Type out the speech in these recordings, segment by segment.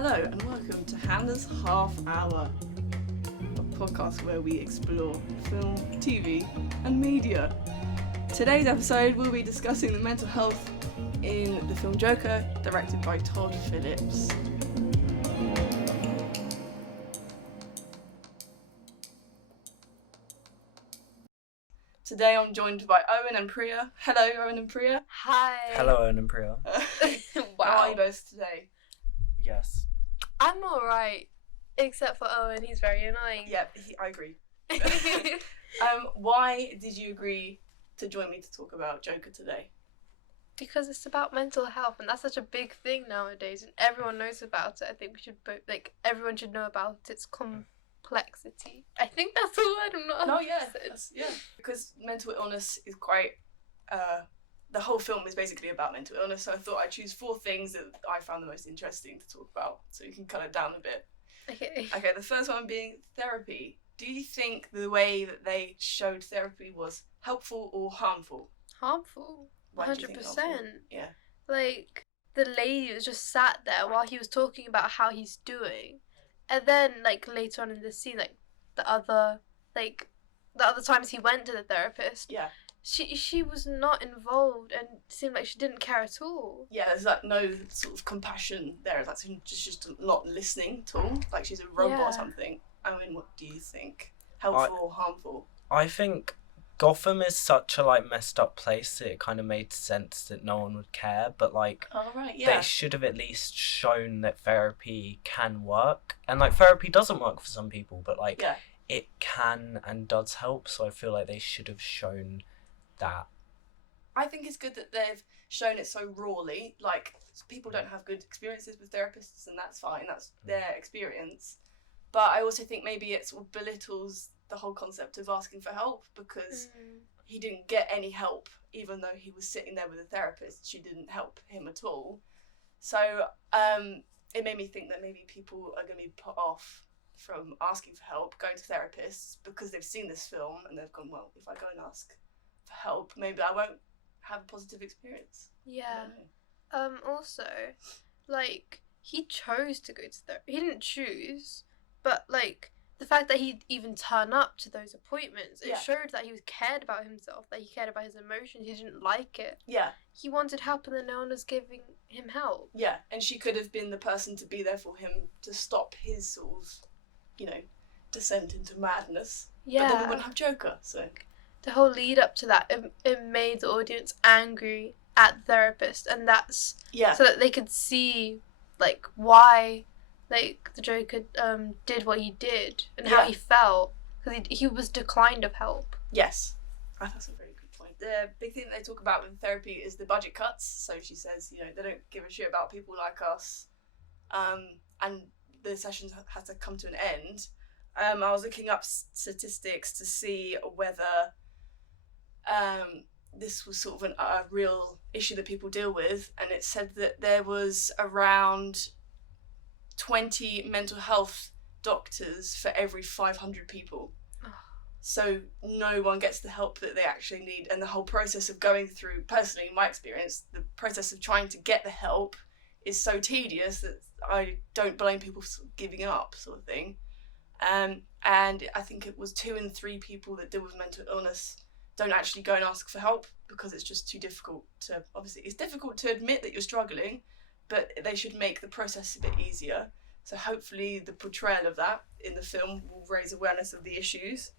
Hello and welcome to Hannah's Half Hour, a podcast where we explore film, TV and media. Today's episode we'll be discussing the mental health in the film Joker, directed by Todd Phillips. Today I'm joined by Owen and Priya. Hello Owen and Priya. Hi. Hello, Owen and Priya. Wow. How are you both today? Yes. I'm alright. Except for Owen, he's very annoying. Yep, I agree. Why did you agree to join me to talk about Joker today? Because it's about mental health, and that's such a big thing nowadays, and everyone knows about it. I think we should everyone should know about its complexity. I think that's the word. I'm not. No, yeah, because mental illness is quite. The whole film is basically about mental illness, so I thought I'd choose 4 things that I found the most interesting to talk about, so you can cut it down a bit. Okay, the first one being therapy. Do you think the way that they showed therapy was helpful or harmful? Harmful. Why do you think 100%. harmful? Yeah. Like, the lady was just sat there while he was talking about how he's doing, and then like later on in the scene, like the other times he went to the therapist, Yeah. She was not involved and seemed like she didn't care at all. Yeah, there's like no sort of compassion there. It's like just not listening at all. Like she's a robot or something. I mean, what do you think? Helpful or harmful? I think Gotham is such a messed up place that it kind of made sense that no one would care, but Oh right, yeah. they should have at least shown that therapy can work. And therapy doesn't work for some people, but yeah. it can and does help, so I feel like they should have shown that. I think it's good that they've shown it so rawly. Like, people don't have good experiences with therapists, and that's fine. That's their experience. But I also think maybe it sort of belittles the whole concept of asking for help, because he didn't get any help, even though he was sitting there with a therapist. She didn't help him at all. So it made me think that maybe people are going to be put off from asking for help, going to therapists, because they've seen this film and they've gone, well, if I go and ask for help, maybe I won't have a positive experience. Yeah. Also, he chose to go to therapy. He didn't choose, but the fact that he'd even turn up to those appointments, it showed that he cared about himself, that he cared about his emotions. He didn't like it. Yeah. He wanted help, and then no one was giving him help. Yeah, and she could have been the person to be there for him to stop his sort of, descent into madness. Yeah. But then we wouldn't have Joker, so. The whole lead up to that, it made the audience angry at the therapist, and that's so that they could see why the Joker did what he did and how he felt, because he was declined of help. Yes, that's a very good point. The big thing that they talk about in therapy is the budget cuts. So she says, they don't give a shit about people like us, and the sessions had to come to an end. I was looking up statistics to see whether this was sort of a real issue that people deal with, and it said that there was around 20 mental health doctors for every 500 people. So no one gets the help that they actually need, and the whole process of going through, personally in my experience, the process of trying to get the help is so tedious that I don't blame people for giving up, sort of thing. And I think it was 2 in 3 people that deal with mental illness don't actually go and ask for help, because it's just too difficult to, obviously it's difficult to admit that you're struggling, but they should make the process a bit easier. So hopefully the portrayal of that in the film will raise awareness of the issues.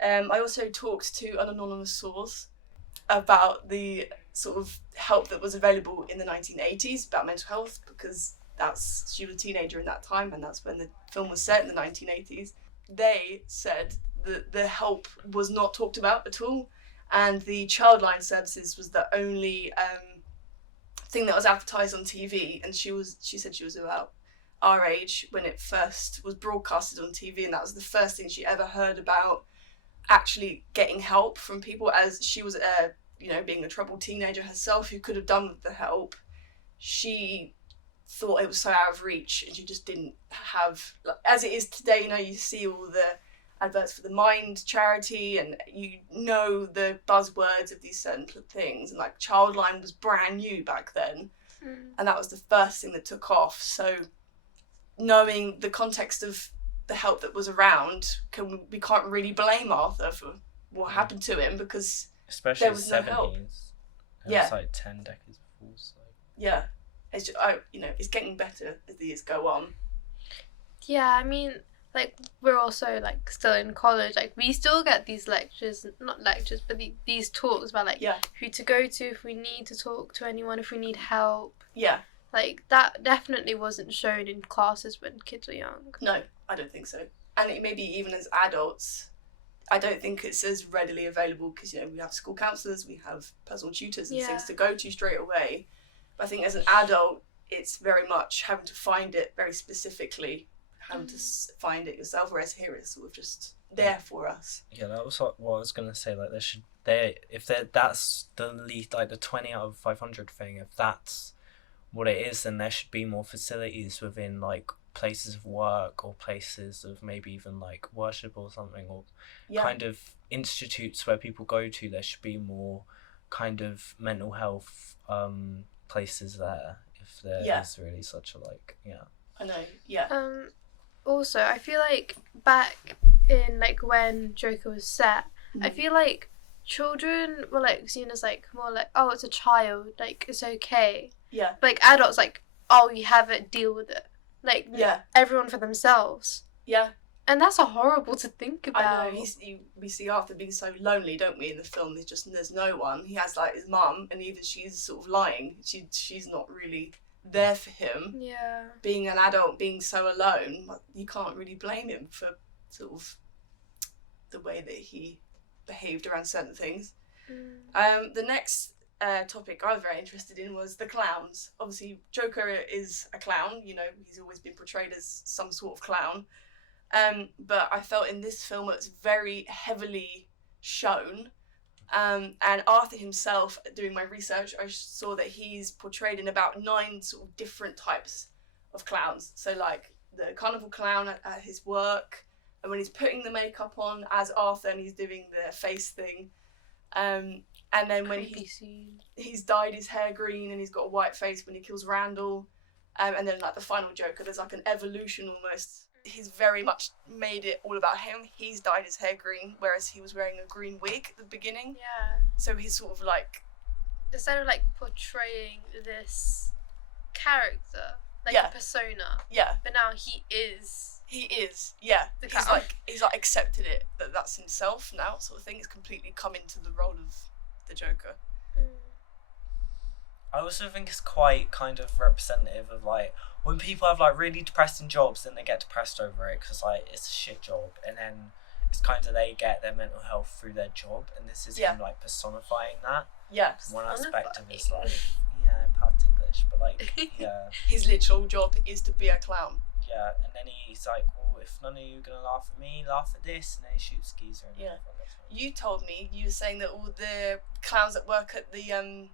I also talked to an anonymous source about the sort of help that was available in the 1980s about mental health, because she was a teenager in that time, and that's when the film was set, in the 1980s. They said that the help was not talked about at all, and the Childline Services was the only thing that was advertised on TV, and she said she was about our age when it first was broadcasted on TV, and that was the first thing she ever heard about actually getting help from people, as she was being a troubled teenager herself who could have done with the help. She thought it was so out of reach, and she just didn't have, as it is today, you see all the adverts for the Mind charity, and the buzzwords of these certain things, and Childline was brand new back then, and that was the first thing that took off. So knowing the context of the help that was around, we can't really blame Arthur for what happened to him, because especially there was no help. Yeah, it's like 10 decades before. So. Yeah, it's just, it's getting better as the years go on. Yeah, I mean, like, we're also, like, still in college. Like, we still get these lectures, not lectures, but these talks about, like, who to go to if we need to talk to anyone, if we need help. Yeah. Like, that definitely wasn't shown in classes when kids were young. No, I don't think so. And maybe even as adults, I don't think it's as readily available, because, we have school counsellors, we have personal tutors and things to go to straight away. But I think as an adult, it's very much having to find it very specifically, having to find it yourself, whereas here it's sort of just there for us. Yeah, that was what I was going to say. Like, that's the least, like, the 20 out of 500 thing, if that's what it is, then there should be more facilities within, like, places of work or places of maybe even, like, worship or something, or kind of institutes where people go to. There should be more kind of mental health places there, if there is really such a, like, I know, Also, I feel like back in, like, when Joker was set, I feel like children were, like, seen as, like, more like, oh, it's a child, like, it's okay. Yeah. But, like, adults, like, oh, you have it, deal with it. Like, everyone for themselves. Yeah. And that's horrible to think about. I know, we see Arthur being so lonely, don't we, in the film? There's no one. He has, like, his mum, and either she's sort of lying, she's not really there for him. Yeah. Being an adult, being so alone, you can't really blame him for sort of the way that he behaved around certain things. The next topic I was very interested in was the clowns. Obviously, Joker is a clown, he's always been portrayed as some sort of clown. But I felt in this film it's very heavily shown. And Arthur himself, doing my research, I saw that he's portrayed in about 9 sort of different types of clowns. So, like, the carnival clown at his work, and when he's putting the makeup on as Arthur and he's doing the face thing. And then when he's dyed his hair green and he's got a white face when he kills Randall. And then, like, the final Joker, there's, like, an evolution almost. He's very much made it all about him. He's dyed his hair green, whereas he was wearing a green wig at the beginning. Yeah. So he's sort of like... Instead of, like, portraying this character, like a persona. Yeah. But now he is, yeah. The clown. He's like accepted it, that's himself now, sort of thing. It's completely come into the role of the Joker. I also think it's quite kind of representative of, like, when people have, like, really depressing jobs, then they get depressed over it because, like, it's a shit job, and then it's kind of they get their mental health through their job, and this is him, like, personifying that. Yeah. One aspect of his life. Yeah, in part English, but, like, yeah. His literal job is to be a clown. Yeah, and then he's like, well, if none of you are going to laugh at me, laugh at this, and then he shoots Geezer. You told me, you were saying that all the clowns that work at the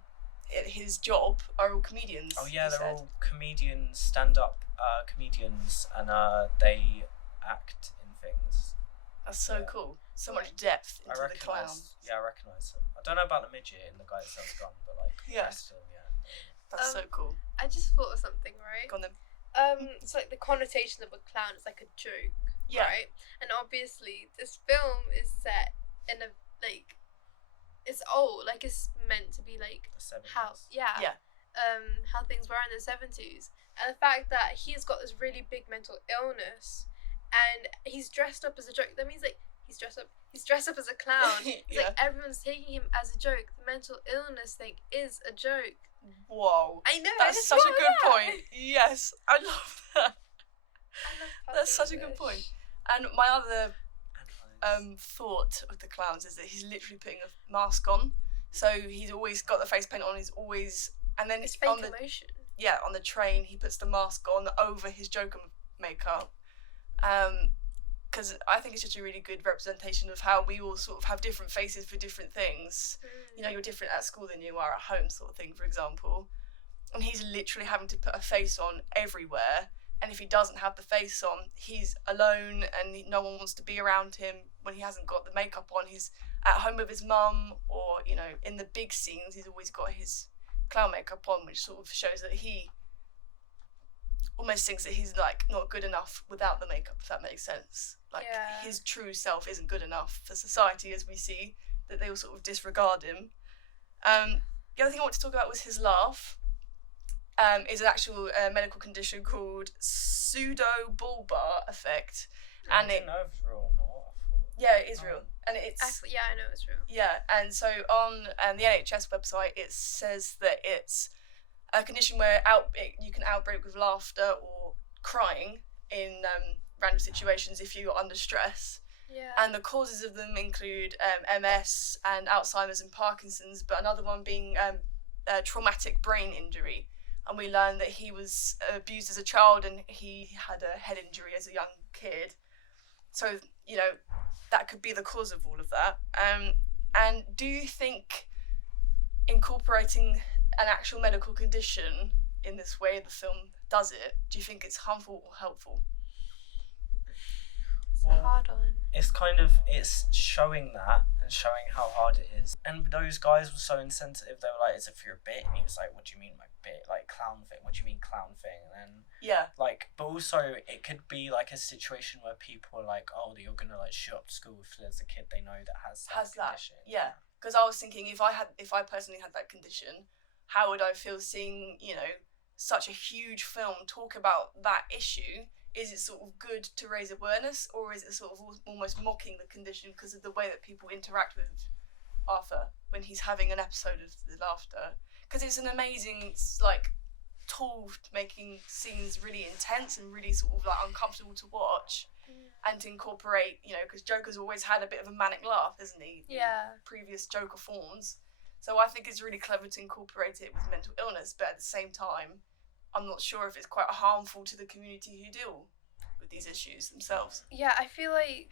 at his job are all comedians. Oh yeah, they're all comedians, stand-up comedians, and they act in things. That's so cool. So much depth into the clowns. Yeah, I recognise them. I don't know about the midget and the guy that sells gun, but, like, the rest of them, That's so cool. I just thought of something, right? Go on then. It's like the connotation of a clown is like a joke, yeah. Right? And obviously, this film is set in a, like, it's old, like, it's meant to be, like, the 70s. how things were in the 70s. And the fact that he's got this really big mental illness, and he's dressed up as a joke, that means, like, he's dressed up as a clown. It's like everyone's taking him as a joke. The mental illness thing is a joke. Whoa. I know. That's such a good point. Yes, I love that. That's such a good point. And my other thought of the clowns is that he's literally putting a mask on. So he's always got the face paint on. He's always, and then it's fake emotion. Yeah, on the train he puts the mask on over his Joker makeup. Because I think it's just a really good representation of how we all sort of have different faces for different things. You're different at school than you are at home, sort of thing, for example. And he's literally having to put a face on everywhere. And if he doesn't have the face on, he's alone and no one wants to be around him when he hasn't got the makeup on. He's at home with his mum, or, in the big scenes, he's always got his clown makeup on, which sort of shows that he almost thinks that he's like not good enough without the makeup, if that makes sense. Like his true self isn't good enough for society, as we see that they all sort of disregard him. The other thing I want to talk about was his laugh. Is an actual medical condition called pseudobulbar effect, and I didn't know if it was real or not. Yeah, it is real, and it's actually, I know it's real. Yeah, and so on the NHS website, it says that it's a condition where you can outbreak with laughter or crying in random situations if you're under stress. Yeah. And the causes of them include MS and Alzheimer's and Parkinson's, but another one being traumatic brain injury. And we learned that he was abused as a child and he had a head injury as a young kid. So, you know, that could be the cause of all of that. And do you think incorporating an actual medical condition in this way the film does it, do you think it's harmful or helpful? It's a hard one. It's showing that and showing how hard it is. And those guys were so insensitive. They were like, "It's for a bit," and he was like, "What do you mean by bit? Like clown thing? What do you mean clown thing?" And like, but also it could be like a situation where people are like, "Oh, you're gonna like shoot up school if there's a kid they know that has that condition." Yeah, because I was thinking if I personally had that condition, how would I feel seeing, you know, such a huge film talk about that issue? Is it sort of good to raise awareness, or is it sort of almost mocking the condition because of the way that people interact with Arthur when he's having an episode of the laughter? Because it's an amazing like tool to making scenes really intense and really sort of like uncomfortable to watch, and to incorporate, you know, because Joker's always had a bit of a manic laugh, hasn't he? Yeah. In previous Joker forms. So I think it's really clever to incorporate it with mental illness, but at the same time, I'm not sure if it's quite harmful to the community who deal with these issues themselves. Yeah, I feel like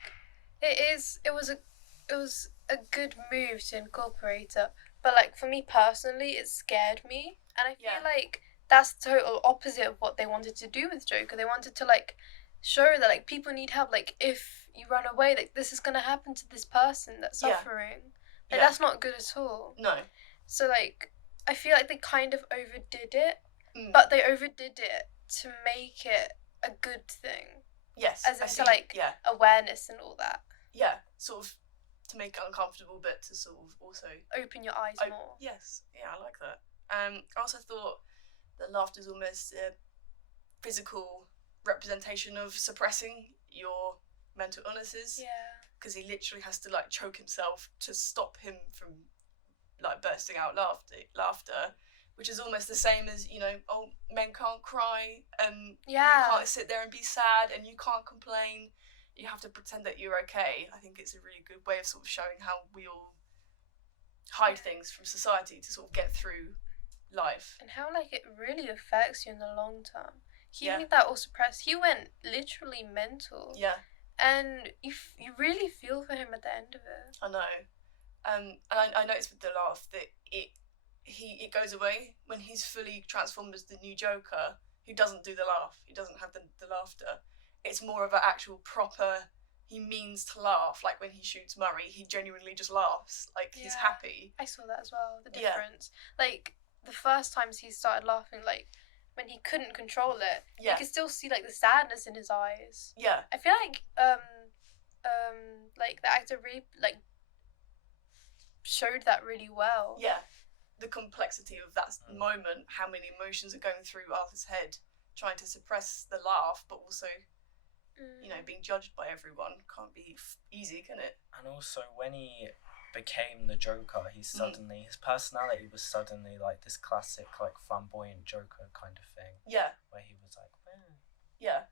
it was a good move to incorporate it, but like for me personally, it scared me, and I feel like that's the total opposite of what they wanted to do with Joker. They wanted to like show that like people need help. Like if you run away, like this is gonna happen to this person that's suffering. Like that's not good at all. No. So like I feel like they kind of overdid it. But they overdid it to make it a good thing. Yes. As in to like awareness and all that. Yeah, sort of to make it uncomfortable, but to sort of also open your eyes more. Yes, yeah, I like that. I also thought that laughter's almost a physical representation of suppressing your mental illnesses. Yeah. Because he literally has to like choke himself to stop him from like bursting out laughter. Which is almost the same as, you know, oh, men can't cry and you can't sit there and be sad and you can't complain. You have to pretend that you're okay. I think it's a really good way of sort of showing how we all hide things from society to sort of get through life. And how, like, it really affects you in the long term. He made that all suppressed. He went literally mental. Yeah. And you really feel for him at the end of it. I know. And I noticed with the laugh that it goes away when he's fully transformed as the new Joker. He doesn't do the laugh. He doesn't have the laughter. It's more of an actual proper. He means to laugh. Like when he shoots Murray, he genuinely just laughs. Like he's happy. I saw that as well. The difference. Like the first times he started laughing, like when he couldn't control it, you could still see like the sadness in his eyes. Yeah. I feel like like the actor really like showed that really well. Yeah. The complexity of that moment, how many emotions are going through Arthur's head, trying to suppress the laugh, but also, you know, being judged by everyone can't be easy, can it? And also, when he became the Joker, he suddenly his personality was suddenly like this classic, like flamboyant Joker kind of thing. Yeah. Where he was like, Yeah.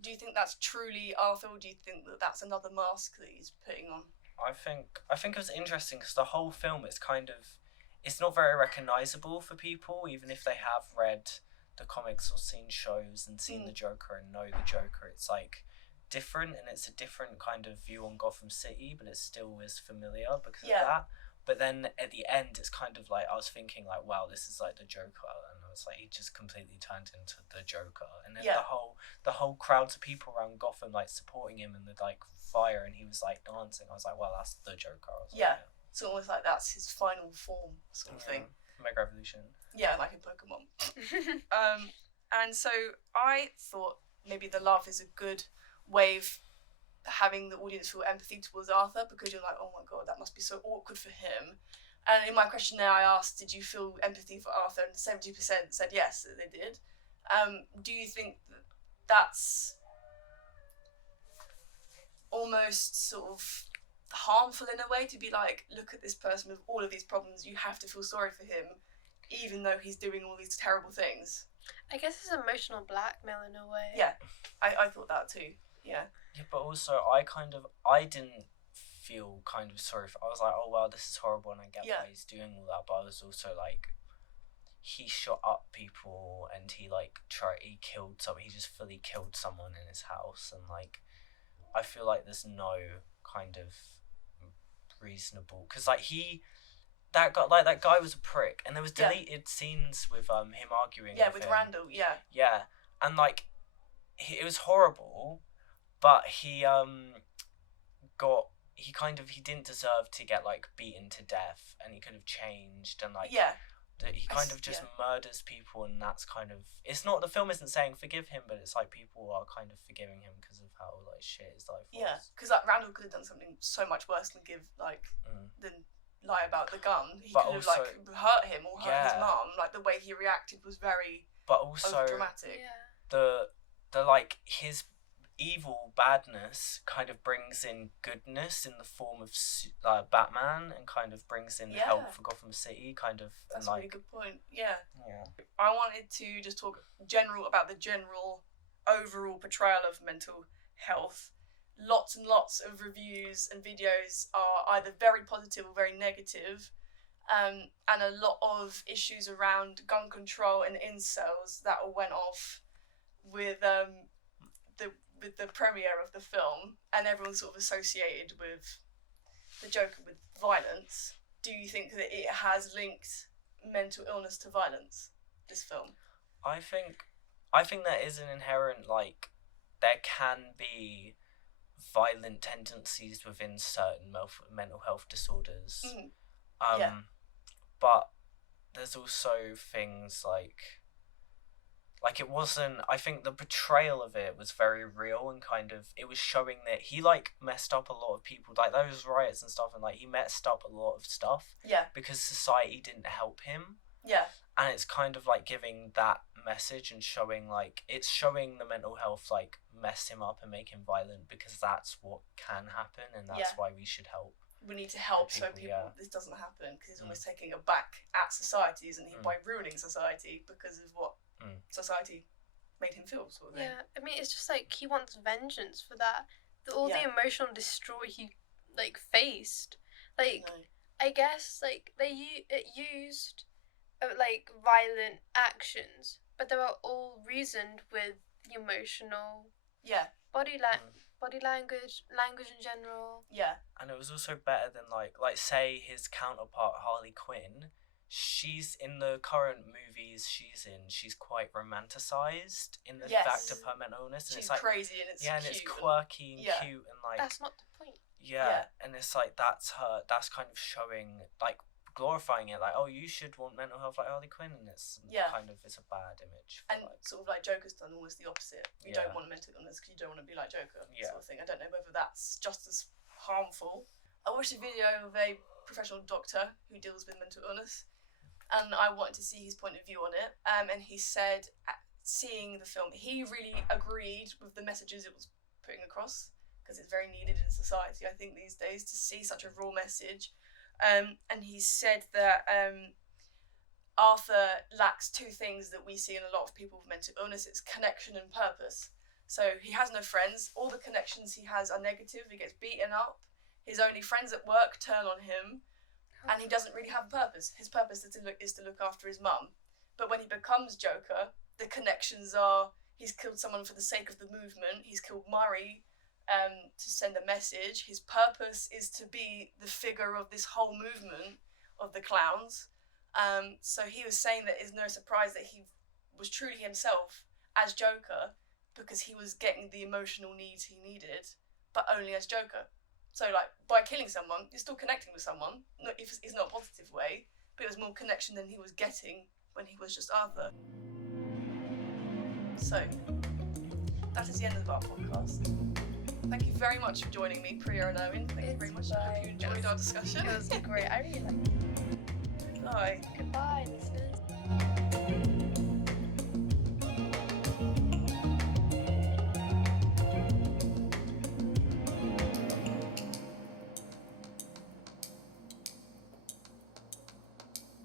Do you think that's truly Arthur, or do you think that that's another mask that he's putting on? I think it was interesting because the whole film is kind of. It's not very recognisable for people, even if they have read the comics or seen shows and seen the Joker and know the Joker. It's like different, and it's a different kind of view on Gotham City, but it still is familiar because of that. But then at the end, it's kind of like I was thinking like, wow, this is like the Joker, and I was like, he just completely turned into the Joker, and then the whole crowds of people around Gotham like supporting him and the like fire, and he was like dancing. I was like, well, that's the Joker. I was like, It's almost like that's his final form, sort of thing. Mega Evolution. Yeah, like in Pokemon. And so I thought maybe the laugh is a good way of having the audience feel empathy towards Arthur, because you're like, oh my god, that must be so awkward for him. And in my questionnaire I asked, did you feel empathy for Arthur? And 70% said yes, that they did. Do you think that that's almost sort of harmful in a way, to be like, look at this person with all of these problems, you have to feel sorry for him even though he's doing all these terrible things? I guess it's emotional blackmail in a way. Yeah, I thought that too. Yeah, but also I didn't feel kind of sorry for, I was like, oh well, this is horrible and I get why he's doing all that, but I was also like, he shot up people and he killed he just fully killed someone in his house, and like I feel like there's no kind of reasonable, because that guy was a prick, and there was deleted scenes with him arguing with Randall, and like it was horrible, but he didn't deserve to get like beaten to death, and he could have changed, and like he kind of just murders people, and that's kind of, it's not, the film isn't saying forgive him, but it's like people are kind of forgiving him because of how like shit his life was. Yeah, because like Randall could have done something so much worse than than lie about the gun. He could have like hurt him or hurt his mum. Like the way he reacted was very dramatic. The like his evil badness kind of brings in goodness in the form of Batman, and kind of brings in help for Gotham City, kind of. That's a really good point. Yeah. I wanted to just talk about the general overall portrayal of mental health. Lots and lots of reviews and videos are either very positive or very negative, and a lot of issues around gun control and incels that all went off with the premiere of the film, and everyone's sort of associated with the Joker with violence. Do you think that it has linked mental illness to violence, this film? I think there is an inherent, like, there can be violent tendencies within certain mental health disorders. But there's also things like it wasn't, I think the portrayal of it was very real, and kind of, it was showing that he like messed up a lot of people, like those riots and stuff, and like he messed up a lot of stuff because society didn't help him, and it's kind of like giving that message and showing the mental health like mess him up and make him violent, because that's what can happen, and that's why we should help. We need to help people, so this doesn't happen, because he's almost taking a back at society, isn't he, by ruining society because of what society made him feel, sort of thing. Yeah, I mean, it's just like he wants vengeance for that. All the emotional distraught he like faced, like I guess like it used like violent actions, but they were all reasoned with emotional body language in general. Yeah, and it was also better than like say his counterpart Harley Quinn. She's in the current movies she's quite romanticized in the fact of her mental illness, and she's it's like crazy and it's cute, and it's quirky and cute, and like that's not the point. And it's like that's kind of showing, like glorifying it, like, oh, you should want mental health like Harley Quinn, and it's kind of, it's a bad image. And sort of like Joker's done almost the opposite. You don't want mental illness because you don't want to be like Joker, sort of thing. I don't know whether that's just as harmful. I watched a video of a professional doctor who deals with mental illness, and I wanted to see his point of view on it. And he said, seeing the film, he really agreed with the messages it was putting across, because it's very needed in society, I think, these days, to see such a raw message. And he said that Arthur lacks two things that we see in a lot of people with mental illness. It's connection and purpose. So he has no friends. All the connections he has are negative. He gets beaten up. His only friends at work turn on him. And he doesn't really have a purpose. His purpose is to look after his mum. But when he becomes Joker, the connections are, he's killed someone for the sake of the movement. He's killed Murray to send a message. His purpose is to be the figure of this whole movement of the clowns. So he was saying that it's no surprise that he was truly himself as Joker, because he was getting the emotional needs he needed, but only as Joker. So, like, by killing someone, you're still connecting with someone. If it's not a positive way, but it was more connection than he was getting when he was just Arthur. So, that is the end of our podcast. Thank you very much for joining me, Priya and Owen. Thank you very much. I hope you enjoyed our discussion. It was great. I really liked it. Bye. Goodbye.